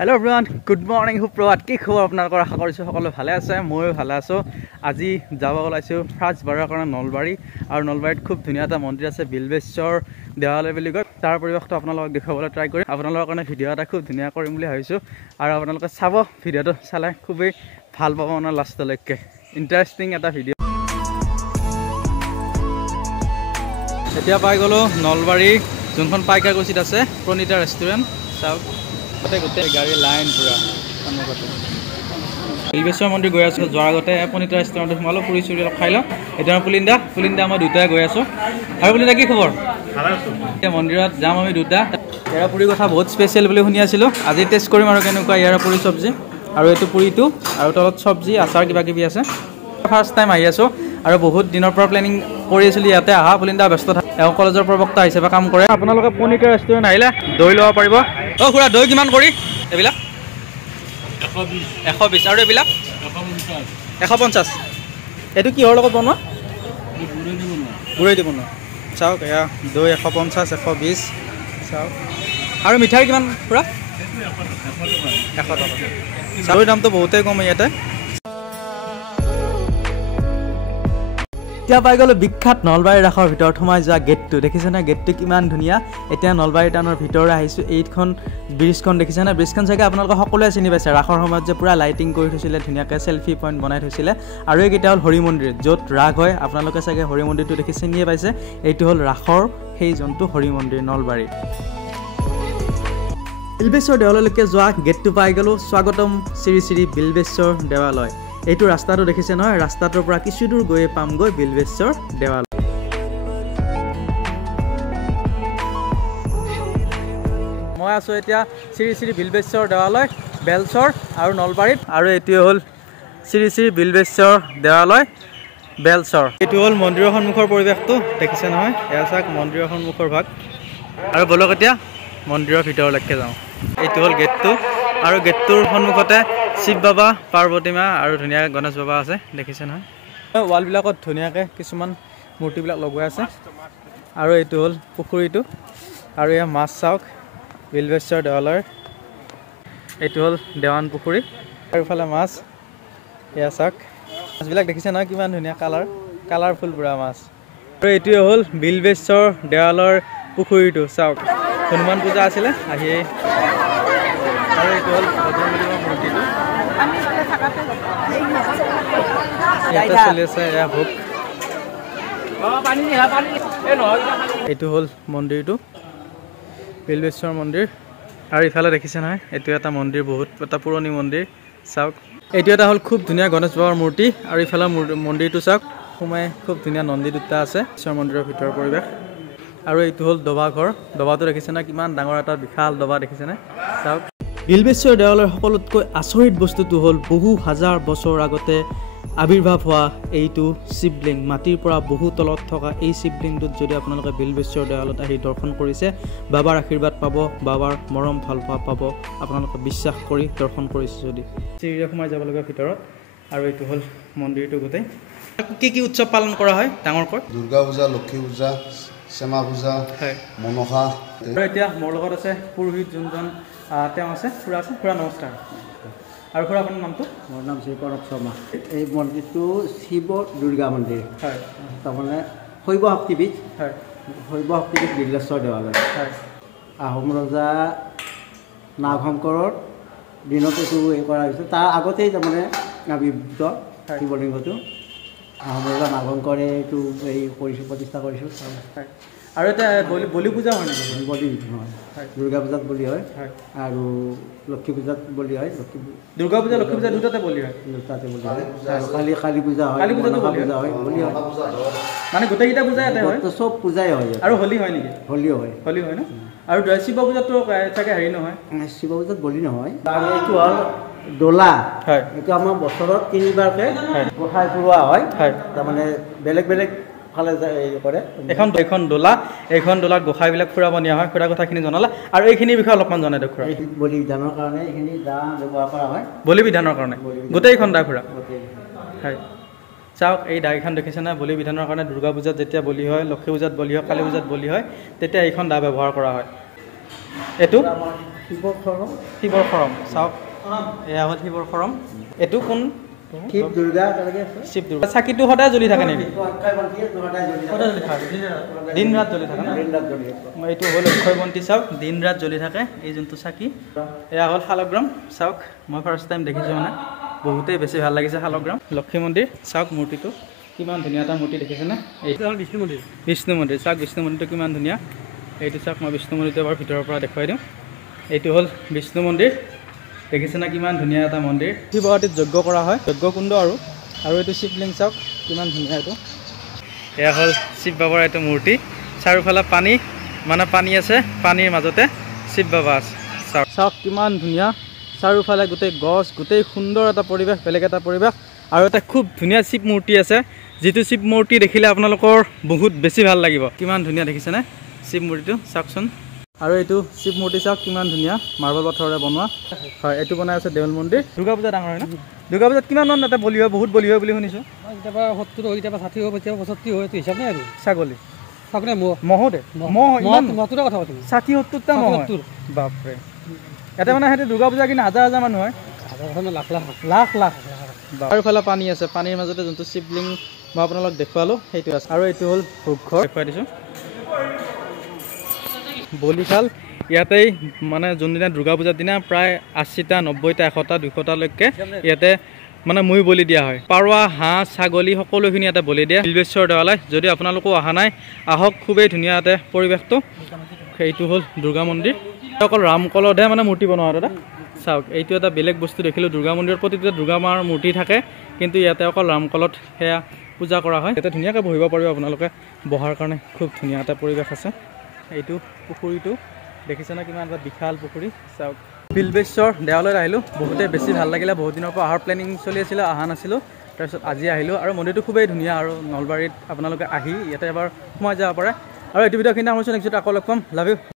Hello everyone, good morning, সুপ্ৰভাত কি খবৰ আপোনালোকৰ আশা কৰিছোঁ সকলো ভালে আছে ময়ো ভালে আছোঁ আজি যাব ওলাইছোঁ ফাৰ্ষ্ট বাৰৰ কাৰণে নলবাৰী আৰু নলবাৰীত খুব ধুনীয়া এটা মন্দিৰ আছে বিলবেশ্বৰ দেৱালয় বুলি কয় তাৰ পৰিৱেশটো আপোনালোকক দেখাবলৈ ট্ৰাই কৰিম আপোনালোকৰ কাৰণে ভিডিঅ' এটা খুব ধুনীয়া কৰিম বুলি ভাবিছোঁ আৰু আপোনালোকে চাব ভিডিঅ'টো চালে খুবেই ভাল পাব আপোনাৰ লাষ্টলৈকে ইণ্টাৰেষ্টিং এটা ভিডিঅ' এতিয়া পাই গ'লো নলবাৰী যোনখন পাইকাৰকুছিত আছে প্ৰণীতা ৰেষ্টুৰেণ্ট চাওক গোটেই গাড়ী লাইন পুৰা সন্মুখতে বিলবেশ্বৰ মন্দিৰ গৈ আছোঁ যোৱাৰ আগতে প্ৰণীতা ৰেষ্টুৰেণ্টত সোমালোঁ পুৰি চুৰি অলপ খাই লওঁ এতিয়া পুলিন্দা মই দুটাই গৈ আছোঁ আৰু পুলিন্দা কি খবৰ এতিয়া মন্দিৰত যাম আমি দুটা ইয়াৰ পুৰি কথা বহুত স্পেচিয়েল বুলি শুনি আছিলোঁ আজি টেষ্ট কৰিম আৰু কেনেকুৱা ইয়াৰ পুৰি চব্জি আৰু এইটো পুৰিটো আৰু তলত চব্জি আচাৰ কিবা কিবি আছে ফাৰ্ষ্ট টাইম আহি আছোঁ আৰু বহুত দিনৰ পৰা প্লেনিং কৰি আছিলোঁ ইয়াতে অহা পুলিন্দা ব্যস্ত থাকে এওঁ কলেজৰ প্ৰবক্তা হিচাপে কাম কৰে আপোনালোকে প্ৰণীতা ৰেষ্টুৰেণ্ট আহিলে দৈ ল'ব পাৰিব অঁ খুৰা দৈ কিমান কৰি এইবিলাক 120 আৰু এইবিলাক 150 এইটো কিহৰ লগত বনোৱা গুড়ি দি বনোৱা চাওক এয়া দৈ 150 120 চাওক আৰু মিঠাই কিমান খুৰা 100 টকা চাউলৰ দামটো বহুতেই কম ইয়াতে এতিয়া পাই গ'লোঁ বিখ্যাত নলবাৰী ৰাসৰ ভিতৰত সোমাই যোৱা গেটটো দেখিছেনে গেটটো কিমান ধুনীয়া এতিয়া নলবাৰী টাউনৰ ভিতৰলৈ আহিছোঁ এইখন ব্ৰিজখন দেখিছেনে ব্ৰিজখন চাগে আপোনালোকে সকলোৱে চিনি পাইছে ৰাসৰ সময়ত যে পূৰা লাইটিং কৰি থৈছিলে ধুনীয়াকৈ চেল্ফি পইণ্ট বনাই থৈছিলে আৰু এইকেইটা হ'ল হৰি মন্দিৰ য'ত ৰাস হয় আপোনালোকে চাগে হৰি মন্দিৰটো দেখি চিনিয়ে পাইছে এইটো হ'ল ৰাসৰ সেই যোনটো হৰি মন্দিৰ নলবাৰী বিলবেশ্বৰ দেৱালয়লৈকে যোৱা গেটটো পাই গ'লোঁ স্বাগতম শ্ৰী শ্ৰী বিলবেশ্বৰ দেৱালয় এইটো ৰাস্তাটো দেখিছে নহয় ৰাস্তাটোৰ পৰা কিছু দূৰ গৈ পামগৈ বিলবেশ্বৰ দেৱালয় মই আছোঁ এতিয়া শ্ৰী শ্ৰী বিলবেশ্বৰ দেৱালয় বেলচৰ আৰু নলবাৰীত আৰু এইটোৱে হ'ল শ্ৰী শ্ৰী বিলবেশ্বৰ দেৱালয় বেলচৰ এইটো হ'ল মন্দিৰৰ সন্মুখৰ পৰিৱেশটো দেখিছে নহয় এয়া চাওক মন্দিৰৰ সন্মুখৰ ভাগ আৰু বলক এতিয়া মন্দিৰৰ ভিতৰলৈকে যাওঁ এইটো হ'ল গেটটো আৰু গেটটোৰ সন্মুখতে শিৱ বাবা পাৰ্বতী মা আৰু ধুনীয়াকৈ গণেশ বাবা আছে দেখিছে নহয় ৱালবিলাকত ধুনীয়াকৈ কিছুমান মূৰ্তিবিলাক লগোৱা আছে আৰু এইটো হ'ল পুখুৰীটো আৰু এয়া মাছ চাওক বিলবেশ্বৰ দেৱালয়ৰ এইটো হ'ল দেৱান পুখুৰী আৰু ইফালে মাছ এয়া চাওক মাছবিলাক দেখিছে নহয় কিমান ধুনীয়া কালাৰফুল পুৰা মাছ আৰু এইটোৱে হ'ল বিলবেশ্বৰ দেৱালয়ৰ পুখুৰীটো চাওক হনুমান পূজা আছিলে আহিয়েই আৰু এইটো হ'ল বজৰংবলীৰ মূৰ্তিটো ইয়াতে চলি আছে এয়া ভোগ এইটো হ'ল মন্দিৰটো বিলবেশ্বৰ মন্দিৰ আৰু ইফালে দেখিছে নহয় এইটো এটা মন্দিৰ বহুত এটা পুৰণি মন্দিৰ চাওক এইটো এটা হ'ল খুব ধুনীয়া গণেশ বাবাৰ মূৰ্তি আৰু ইফালে মন্দিৰটো চাওক সোমাই খুব ধুনীয়া নন্দী দুটা আছে ঈশ্বৰ মন্দিৰৰ ভিতৰৰ পৰিৱেশ আৰু এইটো হ'ল দবা ঘৰ দবাটো দেখিছেনে কিমান ডাঙৰ এটা বিশাল দবা দেখিছেনে চাওক বিলবেশ্বৰ দেৱালয়ৰ সকলোতকৈ আচৰিত বস্তুটো হ'ল বহু হাজাৰ বছৰ আগতে আৱিৰ্ভাৱ হোৱা এইটো শিৱলিং মাটিৰ পৰা বহু তলত থকা এই শিৱলিংটোত যদি আপোনালোকে বিলবেশ্বৰ দেৱালয়ত আহি দৰ্শন কৰিছে বাবাৰ আশীৰ্বাদ পাব বাবাৰ মৰম ভাল পোৱা পাব আপোনালোকে বিশ্বাস কৰি দৰ্শন কৰিছে যদি চিৰিৰে সোমাই যাব লগা ভিতৰত আৰু এইটো হ'ল মন্দিৰটো গোটেই কি উৎসৱ পালন কৰা হয় ডাঙৰকৈ দুৰ্গা পূজা লক্ষী পূজা শ্যামা পূজা মনসা আৰু এতিয়া মোৰ লগত আছে পুৰোহিত যোনজন তেওঁ আছে খুৰা নমস্কাৰ আৰু খুৰা আপোনাৰ নামটো মোৰ নাম শ্ৰী প্ৰণৱ শৰ্মা এই মন্দিৰটো শিৱ দুৰ্গা মন্দিৰ হয় তাৰমানে শৈৱ শক্তিপীঠ হয় শৈৱ শক্তিপীঠ বিলবেশ্বৰ দেৱালয় হয় আহোম ৰজা নাগশংকৰৰ দিনত এইটো এই কৰা হৈছিল তাৰ আগতেই তাৰমানে আৱিৰ্ভূত শিৱলিংগটো আহোম ৰজা নাগশংকৰে এইটো এই কৰিছিল প্ৰতিষ্ঠা কৰিছিল হয় আৰু এতিয়া বলি পূজা হয় নেকি বলি নহয় দুৰ্গা পূজাত বলি হয় আৰু লক্ষী পূজাত বলি হয় দুৰ্গা পূজা লক্ষী পূজা দুটাতে বলি হয় দুটাতে বলি হয় আৰু কালী পূজা হয় মনসা পূজা হয় বলি হয় মানে গোটেইকেইটা পূজা ইয়াতে হয় চব পূজাই হয় আৰু হোলী হয় নেকি হোলীও হয় ন আৰু শিৱ পূজাততো চাগে হেৰি নহয় শিৱ পূজাত বলি নহয় আৰু এইটো হ'ল দোলা হয় এইটো আমাৰ বছৰত 3বাৰকৈ গোসাঁই ফুৰোৱা হয় তাৰমানে বেলেগ বেলেগ ফালে কৰে এইখন দোলা এইখন দোলাত গোসাঁইবিলাক ফুৰাব নিয়া হয় খুৰা কথাখিনি জনালা আৰু এইখিনিৰ বিষয়ে অলপমান জনাই দিয়ক খুৰা বলি বিধানৰ কাৰণে এইখিনি দা ব্যৱহাৰ কৰা হয় বলি বিধানৰ কাৰণে গোটেইখন দা খুৰা হয় চাওক এই দাইখন দেখিছেনে বলি বিধানৰ কাৰণে দুৰ্গা পূজাত যেতিয়া বলি হয় লক্ষী পূজাত বলি হয় কালী পূজাত বলি হয় তেতিয়া এইখন দা ব্যৱহাৰ কৰা হয় এইটো শিৱৰ খৰম শিৱৰ খৰম চাওক এয়া হ'ল শিৱৰ খৰম এইটো কোন শিৱ দুৰ্গা একেলগে আছে শিৱ দুৰ্গা চাকিটো সদায় জ্বলি থাকে নেকি অক্ষয় বন্তি সদায় জ্বলি থাকে দিন ৰাত জ্বলি থাকে দিন ৰাত জ্বলি থাকে এইটো হ'ল অক্ষয় বন্তি চাওক দিন ৰাত জ্বলি থাকে এই যোনটো চাকি এয়া হ'ল শালগ্ৰাম চাওক মই ফাৰ্ষ্ট টাইম দেখিছোঁ মানে বহুতেই বেছি ভাল লাগিছে শালগ্ৰাম লক্ষ্মী মন্দিৰ চাওক মূৰ্তিটো কিমান ধুনীয়া এটা মূৰ্তি দেখিছেনে এইটো হ'ল বিষ্ণু মন্দিৰ চাওক বিষ্ণু মন্দিৰটো কিমান ধুনীয়া এইটো চাওক মই বিষ্ণু মন্দিৰটো এবাৰ ভিতৰৰ পৰা দেখুৱাই দিওঁ এইটো হ'ল বিষ্ণু মন্দিৰ দেখিছেনে কিমান ধুনীয়া এটা মন্দিৰ শিৱৰাত্ৰিত যজ্ঞ কৰা হয় যজ্ঞকুণ্ড আৰু এইটো শিৱলিংগ চাওক কিমান ধুনীয়া এইটো এয়া হ'ল শিৱ বাবাৰ এইটো মূৰ্তি চাৰিওফালে পানী মানে পানী আছে পানীৰ মাজতে শিৱ বাবা আছে চাওক কিমান ধুনীয়া চাৰিওফালে গোটেই গছ গোটেই সুন্দৰ এটা পৰিৱেশ বেলেগ এটা পৰিৱেশ আৰু এটা খুব ধুনীয়া শিৱ মূৰ্তি আছে যিটো শিৱ মূৰ্তি দেখিলে আপোনালোকৰ বহুত বেছি ভাল লাগিব কিমান ধুনীয়া দেখিছেনে শিৱ মূৰ্তিটো চাওকচোন আৰু এইটো শিৱ মূৰ্তি চাওক কিমান ধুনীয়া মাৰ্বল পাথৰেৰে বনোৱা হয় এইটো বনাই আছে দেউল মন্দিৰ দুৰ্গা পূজা ডাঙৰ হয় ন দুৰ্গা পূজাত কিমানমান তাতে বলি হয় বহুত বলি হয় বুলি শুনিছোঁ কেতিয়াবা 70 হয় কেতিয়াবা 60 হয় কেতিয়াবা 75 হয় এইটো হিচাপ নাই আৰু ছাগলী চাকৰি মহতে মহটোৰে কথা পাতিম 60-70টা মহ বাপৰে ইয়াতে মানে সিহঁতে দুৰ্গা পূজা কিনে হাজাৰ হাজাৰ মানুহ হয় লাখ চাৰিওফালে পানী আছে পানীৰ মাজতে যোনটো শিৱলিংগ মই আপোনালোক দেখুৱালোঁ সেইটো আছে আৰু এইটো হ'ল ভোগঘৰ দেখুৱাই দিছোঁ বলিশাল ইয়াতেই মানে যোনদিনা দুৰ্গা পূজাৰ দিনা প্ৰায় 80টা 90টা 100টা 200টালৈকে ইয়াতে মানে মৈ বলি দিয়া হয় পাৰৱা হাঁহ ছাগলী সকলোখিনি ইয়াতে বলি দিয়ে বিল্বেশ্বৰ দেৱালয় যদি আপোনালোকো অহা নাই আহক খুবেই ধুনীয়া ইয়াতে পৰিৱেশটো সেইটো হ'ল দুৰ্গা মন্দিৰ অকল ৰামকলতহে মানে মূৰ্তি বনোৱা দাদা চাওক এইটো এটা বেলেগ বস্তু দেখিলোঁ দুৰ্গা মন্দিৰত প্ৰতিটো দুৰ্গা মাৰ মূৰ্তি থাকে কিন্তু ইয়াতে অকল ৰামকলত সেয়া পূজা কৰা হয় ইয়াতে ধুনীয়াকৈ বহিব পাৰিব আপোনালোকে বহাৰ কাৰণে খুব ধুনীয়া এটা পৰিৱেশ আছে এইটো পুখুৰীটো দেখিছেনে কিমান এটা বিশাল পুখুৰী চাওক বিল্বেশ্বৰ দেৱালয়ত আহিলোঁ বহুতেই বেছি ভাল লাগিলে বহুত দিনৰ পৰা অহাৰ প্লেনিং চলি আছিলে অহা নাছিলোঁ তাৰপিছত আজি আহিলোঁ আৰু মন্দিৰটো খুবেই ধুনীয়া আৰু নলবাৰীত আপোনালোকে আহি ইয়াতে এবাৰ সোমাই যাব পাৰে আৰু এইটো ভিডিঅ'খিনি আমাৰ নেক্সট আকৌ লগ পাম লাভ ইউ